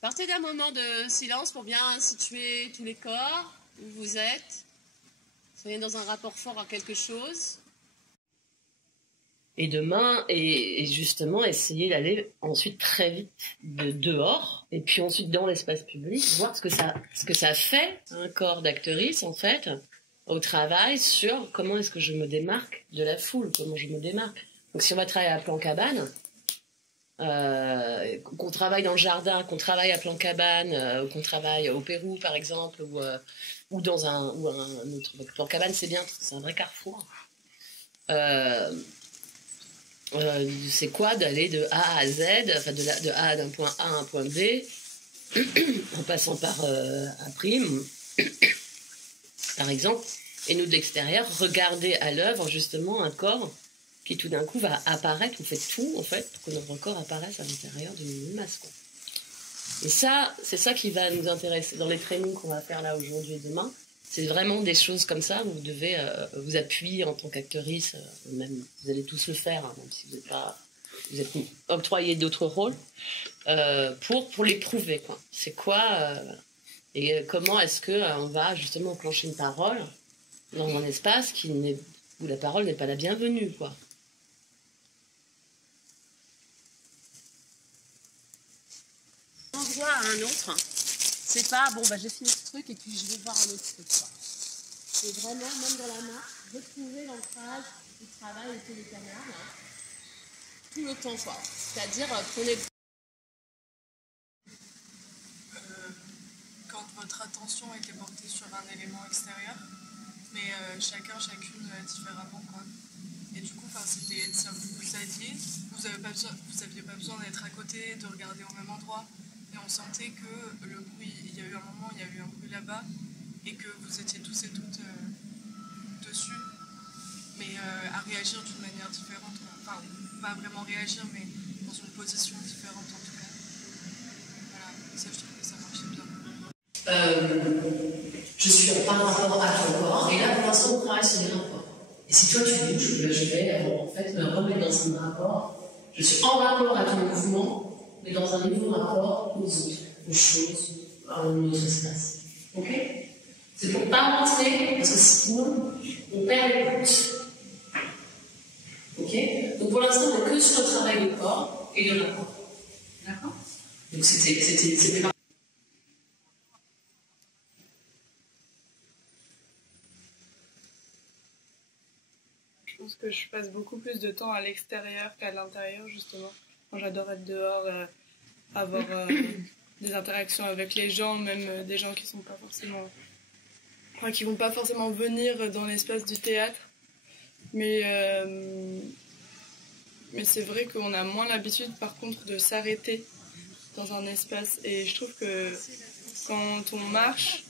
Partez d'un moment de silence pour bien situer tous les corps, où vous êtes. Soyez dans un rapport fort à quelque chose. Et demain, et justement, essayer d'aller ensuite très vite dehors, et puis ensuite dans l'espace public, voir ce que ça fait un corps d'actrice, en fait, au travail sur comment est-ce que je me démarque de la foule, comment je me démarque. Donc si on va travailler à Plan Cabane, qu'on travaille dans le jardin, qu'on travaille à Plan Cabane, ou qu'on travaille au Pérou par exemple, ou dans un autre. Plan Cabane c'est bien, c'est un vrai carrefour. C'est quoi d'aller de A à Z, enfin de A d'un point A à un point B, en passant par un prime, par exemple, et nous d'extérieur, regarder à l'œuvre justement un corps qui tout d'un coup va apparaître, on fait tout en fait pour que notre corps apparaisse à l'intérieur d'une masse, quoi. Et ça, c'est ça qui va nous intéresser dans les trainings qu'on va faire là aujourd'hui et demain. C'est vraiment des choses comme ça où vous devez vous appuyer en tant qu'actrice, même vous allez tous le faire, hein, même si vous êtes octroyé d'autres rôles, pour les prouver, quoi. C'est quoi et comment est-ce que on va justement enclencher une parole dans un espace où la parole n'est pas la bienvenue, quoi. D'un endroit à un autre, c'est pas bon j'ai fini ce truc et puis je vais voir un autre truc, quoi. C'est vraiment, même dans la marche, retrouver l'ancrage du travail et les caméras, là, tout le temps, quoi. C'est-à-dire, prenez... Quand votre attention était portée sur un élément extérieur, mais chacune différemment, quoi. Et du coup, c'était ça, vous aviez pas besoin d'être à côté, de regarder au même endroit. Et on sentait que le bruit, il y a eu un moment, il y a eu un bruit là-bas, et que vous étiez tous et toutes dessus, mais à réagir d'une manière différente, quoi. Enfin, pas vraiment réagir, mais dans une position différente en tout cas. Voilà, ça, je trouve que ça marchait bien. Je suis en rapport à ton corps, et là pour l'instant on travaille sur les rapports. Et si toi tu bouges, je vais en fait me remettre dans un rapport. Je suis en rapport à ton mouvement, mais dans un nouveau rapport aux autres, aux choses, à un autre espace. Ok? C'est pour pas rentrer, parce que sinon on perd l'écoute. Ok? Donc pour l'instant on est que sur le travail du corps et de rapport. D'accord? Donc c'était pas. Je pense que je passe beaucoup plus de temps à l'extérieur qu'à l'intérieur, justement. Moi, j'adore être dehors, avoir des interactions avec les gens, même des gens qui sont pas forcément... Enfin, qui vont pas forcément venir dans l'espace du théâtre. Mais c'est vrai qu'on a moins l'habitude, par contre, de s'arrêter dans un espace. Et je trouve que quand on marche,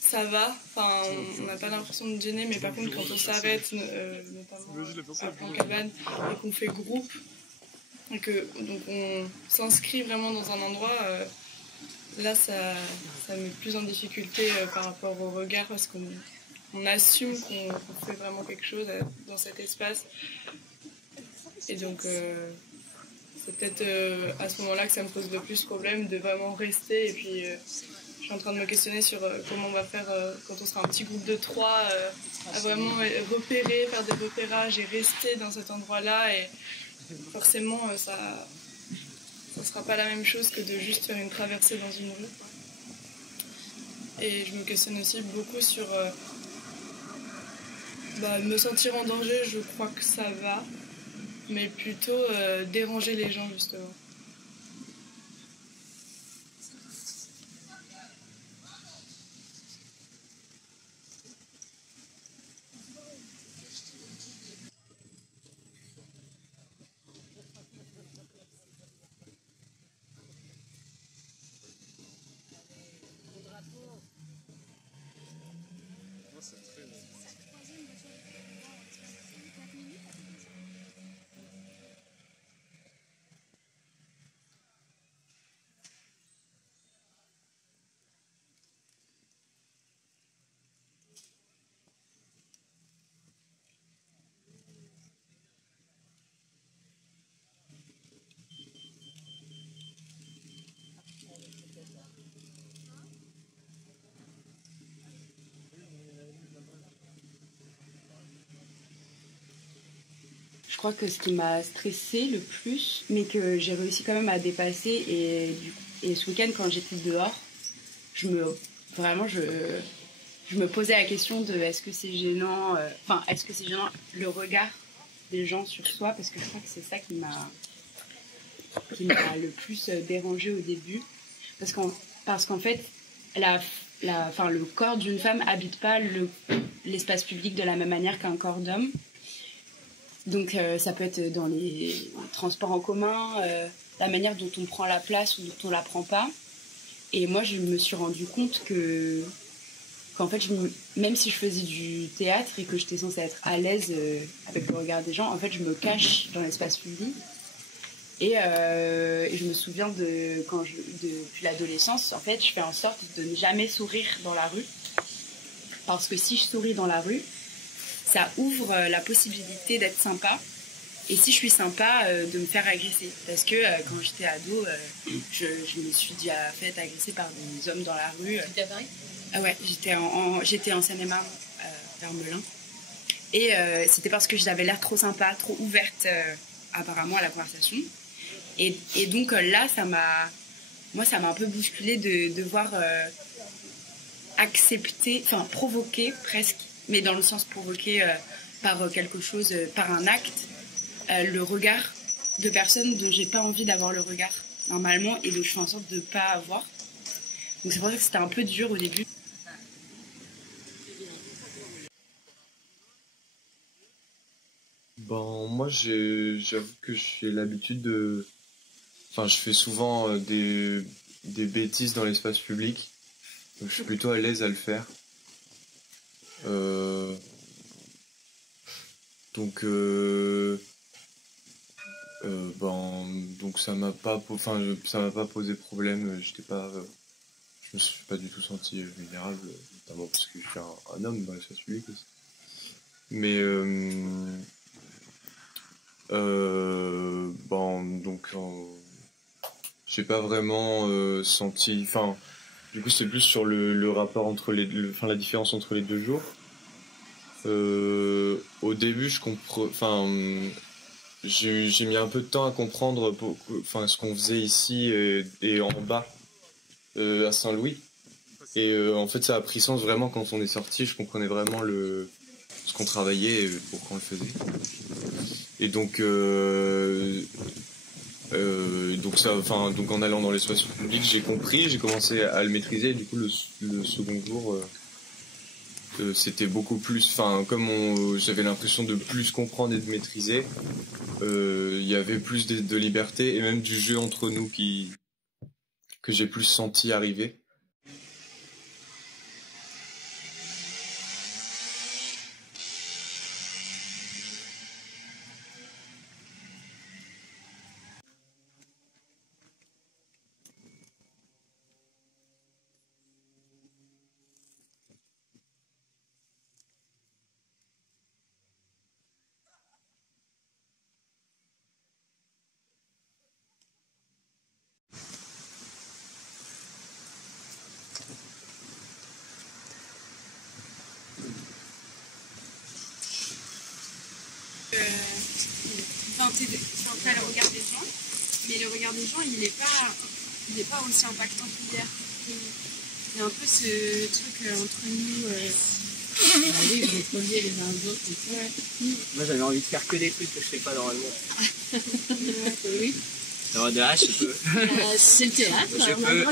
ça va. Enfin, on n'a pas l'impression de gêner, mais par contre, quand on s'arrête, notamment à Plan Cabane, et qu'on fait groupe, et que donc on s'inscrit vraiment dans un endroit, là, ça met plus en difficulté par rapport au regard, parce qu'on assume qu'on fait vraiment quelque chose dans cet espace. Et donc, c'est peut-être à ce moment-là que ça me pose le plus problème de vraiment rester. Et puis, je suis en train de me questionner sur comment on va faire quand on sera un petit groupe de 3, à vraiment repérer, faire des repérages et rester dans cet endroit-là. Et forcément, ça ne sera pas la même chose que de juste faire une traversée dans une rue. Et je me questionne aussi beaucoup sur me sentir en danger. Je crois que ça va, mais plutôt déranger les gens, justement. je crois que ce qui m'a stressée le plus, mais que j'ai réussi quand même à dépasser, et ce week-end quand j'étais dehors, vraiment je me posais la question de est-ce que c'est gênant, est-ce que c'est gênant le regard des gens sur soi, parce que je crois que c'est ça qui m'a le plus dérangée au début, parce qu'en fait le corps d'une femme habite pas l'espace public de la même manière qu'un corps d'homme. Donc ça peut être dans les transports en commun, la manière dont on prend la place ou dont on la prend pas. Et moi, je me suis rendu compte qu'en fait, même si je faisais du théâtre et que j'étais censée être à l'aise avec le regard des gens, en fait, je me cache dans l'espace public. Et je me souviens depuis l'adolescence, en fait, je fais en sorte de ne jamais sourire dans la rue. Parce que si je souris dans la rue, ça ouvre la possibilité d'être sympa. Et si je suis sympa, de me faire agresser. Parce que quand j'étais ado, je me suis déjà fait agresser par des hommes dans la rue. C'était à Paris ? Ah ouais, j'étais en Seine-et-Marne, vers Melun. Et c'était parce que j'avais l'air trop sympa, trop ouverte apparemment à la conversation. Et donc là, ça m'a un peu bousculée de devoir accepter, provoquer presque, mais dans le sens provoquer par quelque chose, par un acte, le regard de personnes dont j'ai pas envie d'avoir le regard normalement et dont je fais en sorte de pas avoir. Donc c'est pour ça que c'était un peu dur au début. Ben, moi, j'avoue que j'ai l'habitude de... Enfin, je fais souvent des bêtises dans l'espace public. Donc, je suis plutôt à l'aise à le faire. Donc ça m'a pas posé problème. Je me suis pas du tout senti vulnérable, notamment parce que je suis un homme dans l'espace public aussi. Mais j'ai pas vraiment senti. Enfin, du coup, c'est plus sur le rapport entre la différence entre les 2 jours. Au début, j'ai mis un peu de temps à comprendre ce qu'on faisait ici et en bas à Saint-Louis. Et en fait, ça a pris sens vraiment quand on est sorti. Je comprenais vraiment ce qu'on travaillait et pourquoi on le faisait. Et donc en allant dans l'espace public, j'ai compris, j'ai commencé à le maîtriser. Et du coup, le second jour, c'était beaucoup plus. J'avais l'impression de plus comprendre et de maîtriser. Il y avait plus de liberté et même du jeu entre nous que j'ai plus senti arriver. T'as le regard des gens, mais le regard des gens, il est pas aussi impactant qu'hier. Il y a un peu ce truc entre nous. Allez, je vais poser les uns aux autres. Ouais. Moi, j'avais envie de faire que des trucs que je fais pas normalement. Oui. Alors, de je peux. C'est le théâtre. Je peux.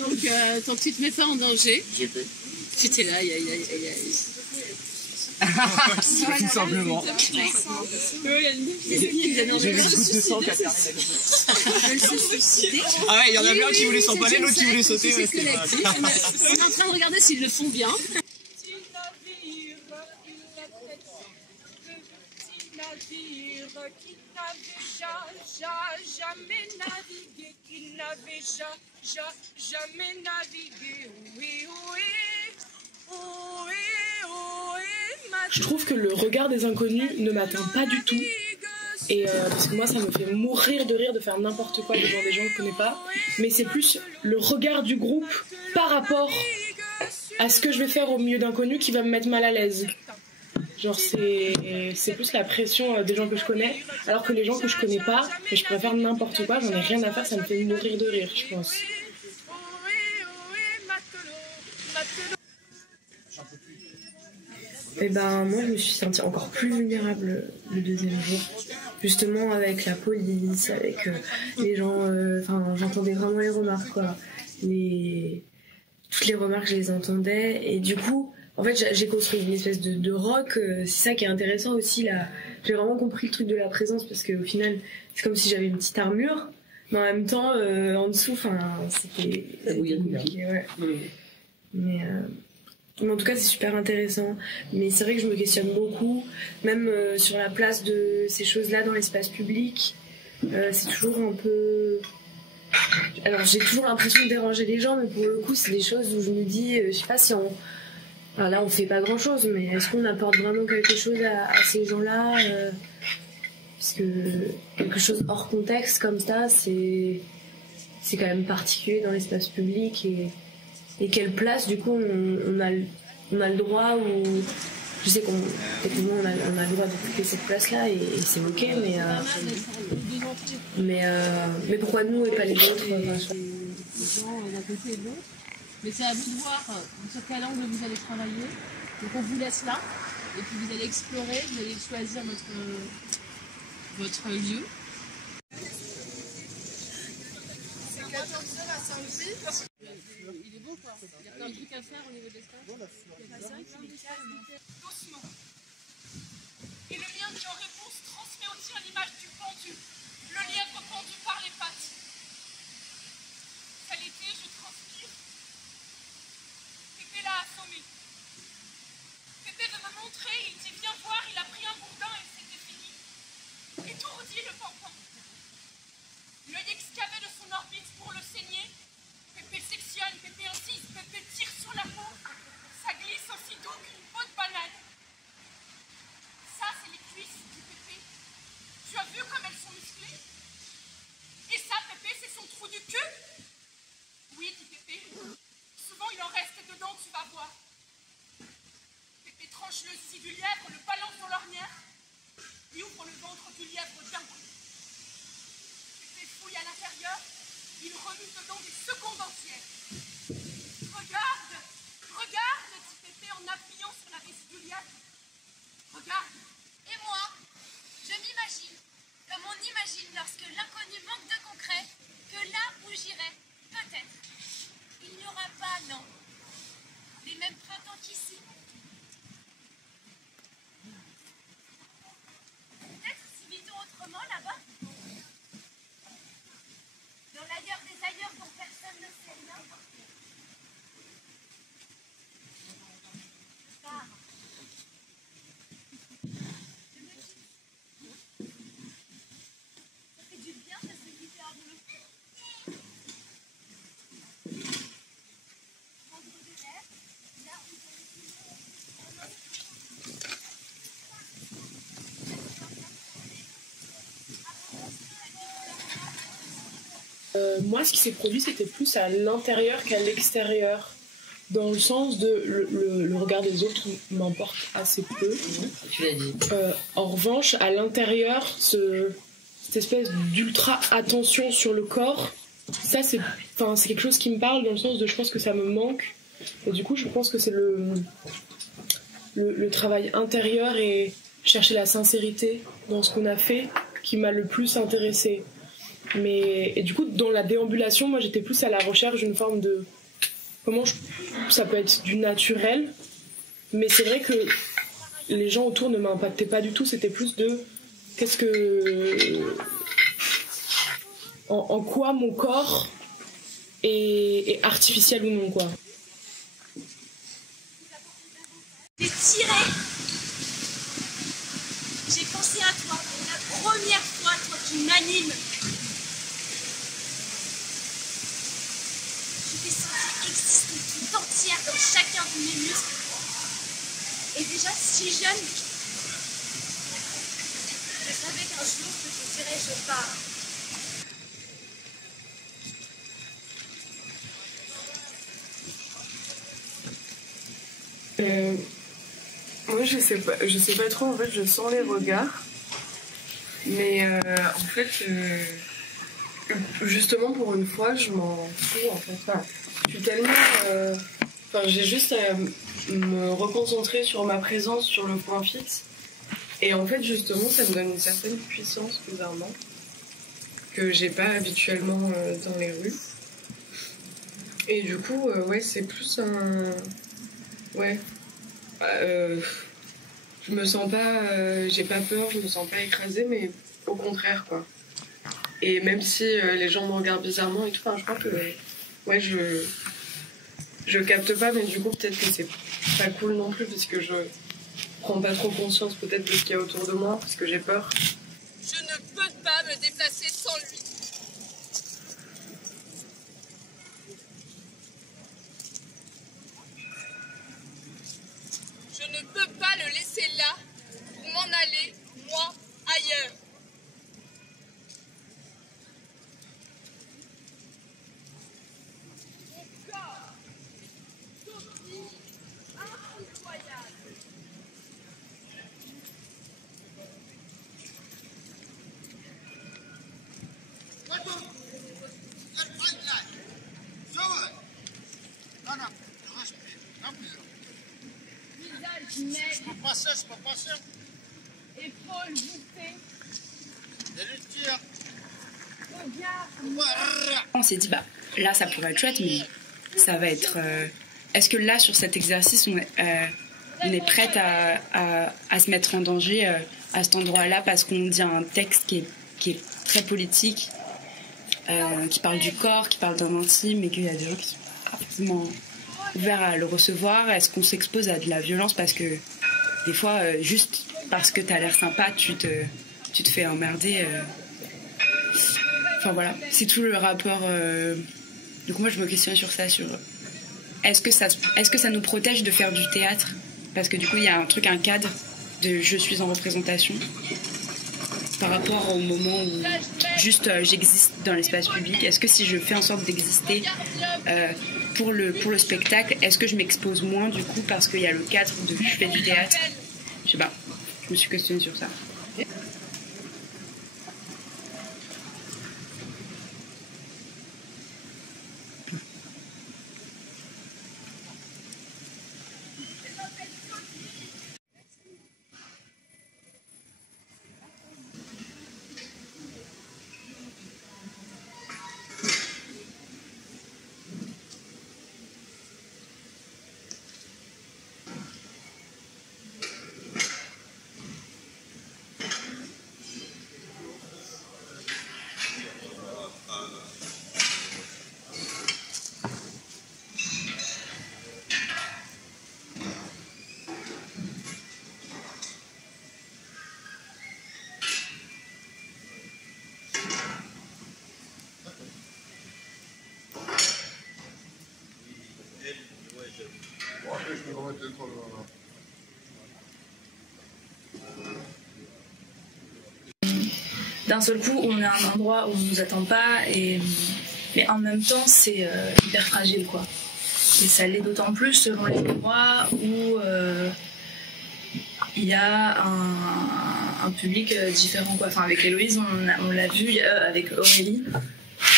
Donc, tant que tu te mets pas en danger. Je peux. Tu t'es là, Tout simplement. J'ai vu beaucoup de sang qui a permis Ah ouais, il y en avait un qui voulait s'empaler, l'autre qui voulait sauter. On est en train de regarder s'ils le font bien. Jamais navigué, oui. Je trouve que le regard des inconnus ne m'atteint pas du tout. Et parce que moi, ça me fait mourir de rire de faire n'importe quoi devant des gens que je connais pas. Mais c'est plus le regard du groupe par rapport à ce que je vais faire au milieu d'inconnus qui va me mettre mal à l'aise. Genre c'est plus la pression des gens que je connais, alors que les gens que je connais pas, et je pourrais faire n'importe quoi, j'en ai rien à faire, ça me fait mourir de rire, je pense. Et ben moi je me suis sentie encore plus vulnérable le deuxième jour, justement avec la police, avec les gens, enfin j'entendais vraiment les remarques quoi, toutes les remarques je les entendais et du coup en fait j'ai construit une espèce de rock, c'est ça qui est intéressant aussi là, j'ai vraiment compris le truc de la présence parce qu'au final c'est comme si j'avais une petite armure, mais en même temps en dessous enfin c'était compliqué, ouais. Mais en tout cas, c'est super intéressant. Mais c'est vrai que je me questionne beaucoup, même sur la place de ces choses-là dans l'espace public. C'est toujours un peu... Alors, j'ai toujours l'impression de déranger les gens, mais pour le coup, c'est des choses où je me dis, je sais pas si on... Alors là, on fait pas grand-chose, mais est-ce qu'on apporte vraiment quelque chose à ces gens-là parce que quelque chose hors contexte comme ça, c'est quand même particulier dans l'espace public et quelle place du coup on a le droit ou je sais qu'on techniquement on a le droit d'occuper cette place là et c'est ok mais pourquoi nous et pas les autres les gens d'un côté et de l'autre, mais c'est à vous de voir sur quel angle vous allez travailler, donc on vous laisse là et puis vous allez explorer, vous allez choisir votre lieu. Il est beau quoi, il y a plein de trucs à faire au niveau de l'espace. Doucement. Et le lien qui en réponse transmet aussi l'image du pendu, le lièvre pendu par les pattes. Ça l'été, je transpire. Pépé l'a assommé. Pépé veut me montrer, il dit viens voir, il a pris un bourdin et c'était fini. Étourdi le pampan. L'œil excavé de son orbite pour le saigner. Pépé sectionne, Pépé insiste, Pépé tire sur la peau. Ça glisse aussi doux qu'une peau de banane. Ça, c'est les cuisses du Pépé. Tu as vu comme elles sont musclées? Et ça, Pépé, c'est son trou du cul? Oui, dit Pépé. Souvent, il en reste dedans, tu vas voir. Pépé tranche le scie du lièvre, le balance dans l'ornière et ouvre le ventre du lièvre d'un coup. Pépé fouille à l'intérieur, il remue dedans des secondes entières. Regarde, regarde, dit Pépé en appuyant sur la vessie du lièvre. Regarde. Et moi, je m'imagine, comme on imagine lorsque l'inconnu manque de concret, que là où j'irai, peut-être, il n'y aura pas, non, les mêmes printemps qu'ici. Peut-être si vit-on autrement là-bas, dans l'ailleurs des ailleurs dont personne ne sait rien. Je pars. Je me quitte. Ça fait du bien de se quitter à deux. Prendre de l'air, là où Moi, ce qui s'est produit, c'était plus à l'intérieur qu'à l'extérieur. Dans le sens de le regard des autres m'importe assez peu. Tu l'as dit. En revanche, à l'intérieur, cette espèce d'ultra attention sur le corps, ça c'est quelque chose qui me parle dans le sens de je pense que ça me manque. Et du coup, je pense que c'est le travail intérieur et chercher la sincérité dans ce qu'on a fait qui m'a le plus intéressée. Et du coup, dans la déambulation, moi j'étais plus à la recherche d'une forme de... ça peut être du naturel, mais c'est vrai que les gens autour ne m'impactaient pas du tout, c'était plus de... en quoi mon corps est artificiel ou non, quoi. J'ai tiré. J'ai pensé à toi pour la première fois, toi qui m'animes. Je t'ai senti exister tout entière dans chacun de mes muscles. Et déjà si jeune, je savais qu'un jour je te dirais je pars. Moi moi je sais pas trop, en fait je sens les regards. Mais en fait, justement pour une fois, je m'en fous en fait. Enfin, je suis tellement... Enfin, j'ai juste à me reconcentrer sur ma présence, sur le point fixe. Et en fait, justement, ça me donne une certaine puissance, bizarrement, que j'ai pas habituellement dans les rues. Et du coup, ouais, c'est plus un... Ouais. Je me sens pas... j'ai pas peur, je me sens pas écrasée, mais au contraire, quoi. Et même si les gens me regardent bizarrement et tout, enfin, je crois que... Ouais, je capte pas, mais du coup, peut-être que c'est pas cool non plus, parce que je prends pas trop conscience peut-être de ce qu'il y a autour de moi, parce que j'ai peur. Je ne peux pas me déplacer sans lui. Je ne peux pas le laisser là pour m'en aller, moi, ailleurs. Mon corps, Sophie, impitoyable. Visage maigre, épaules voûtées, regard. On s'est dit, bah là ça pourrait être chouette, mais ça va être... Est-ce que là, sur cet exercice, on est prête à se mettre en danger à cet endroit-là parce qu'on dit un texte qui est très politique, qui parle du corps, qui parle d'un intime, et qu'il y a des gens qui sont pas forcément ouverts à le recevoir? Est-ce qu'on s'expose à de la violence parce que des fois, juste parce que t'as l'air sympa, tu te fais emmerder Enfin voilà, c'est tout le rapport. Donc moi je me questionne sur ça, sur est-ce que ça nous protège de faire du théâtre, parce que du coup il y a un cadre de je suis en représentation par rapport au moment où juste j'existe dans l'espace public. Est-ce que si je fais en sorte d'exister pour le spectacle, est-ce que je m'expose moins du coup parce qu'il y a le cadre de je fais du théâtre? Je sais pas, je me suis questionnée sur ça. D'un seul coup, on est à un endroit où on nous attend pas, mais en même temps, c'est hyper fragile, quoi. Et ça l'est d'autant plus selon les endroits où il y a un public différent, quoi. Enfin, avec Héloïse, on l'a vu, avec Aurélie,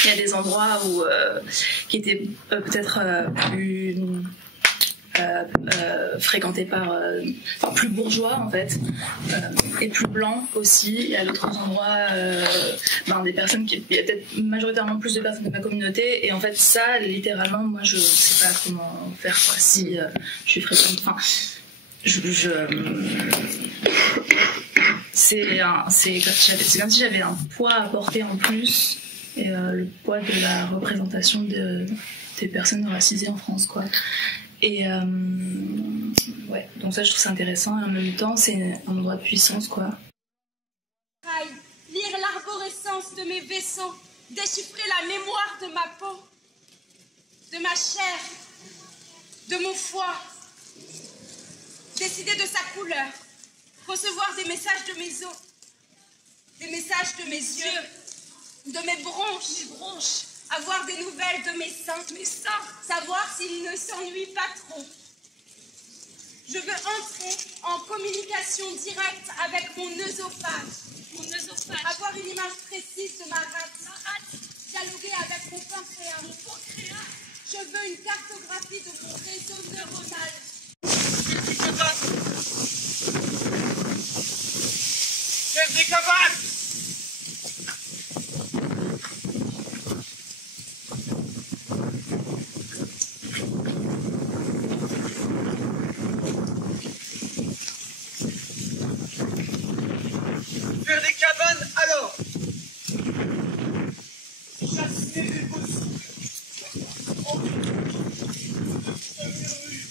il y a des endroits où qui étaient peut-être plus fréquentés par plus bourgeois en fait, et plus blancs aussi. Il y a d'autres endroits des personnes il y a peut-être majoritairement plus de personnes de ma communauté, et en fait ça littéralement moi je sais pas comment faire, quoi, si je suis fréquente, enfin c'est comme si j'avais un poids à porter en plus, et le poids de la représentation des personnes racisées en France, quoi. Et ouais, donc ça je trouve ça intéressant, et en même temps c'est un endroit de puissance, quoi. Lire l'arborescence de mes vaisseaux, déchiffrer la mémoire de ma peau, de ma chair, de mon foie, décider de sa couleur, recevoir des messages de mes os, des messages de mes yeux, de mes bronches, avoir des nouvelles de mes seins, savoir s'ils ne s'ennuient pas trop. Je veux entrer en communication directe avec mon œsophage. Mon œsophage. Avoir une image précise de ma rate. Dialoguer avec mon pancréas. Mon pancréas. Je veux une cartographie de mon réseau neuronal. Chef des cabanes! Faire des cabanes alors! Chasser les possibles! Ce murmure!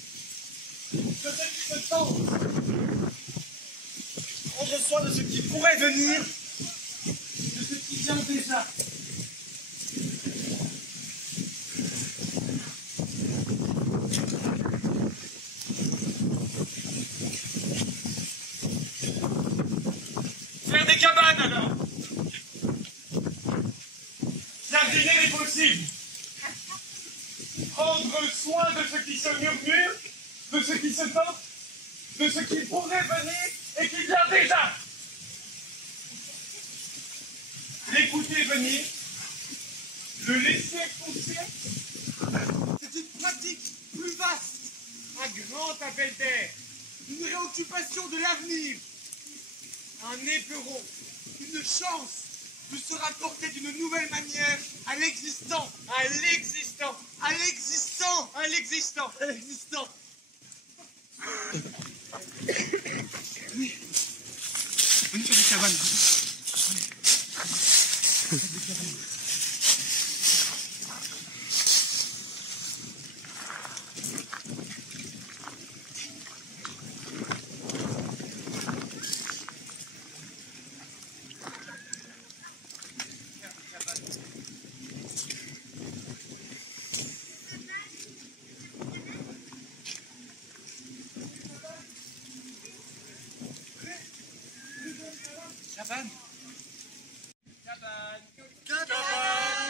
De ce qui se tend! Prendre soin de ce qui pourrait venir, de ce qui vient déjà. Faire des cabanes alors. Jardiner les possibles. Prendre soin de ce qui se murmure, de ce qui se tend, de ce qui pourrait venir et qui vient déjà. L'écouter venir, le laisser pousser, c'est une pratique plus vaste, un grand appel d'air, une réoccupation de l'avenir, un éperon, une chance de se rapporter d'une nouvelle manière à l'existant, à l'existant, à l'existant, à l'existant, à l'existant. Oui. Venez faire des cabanes.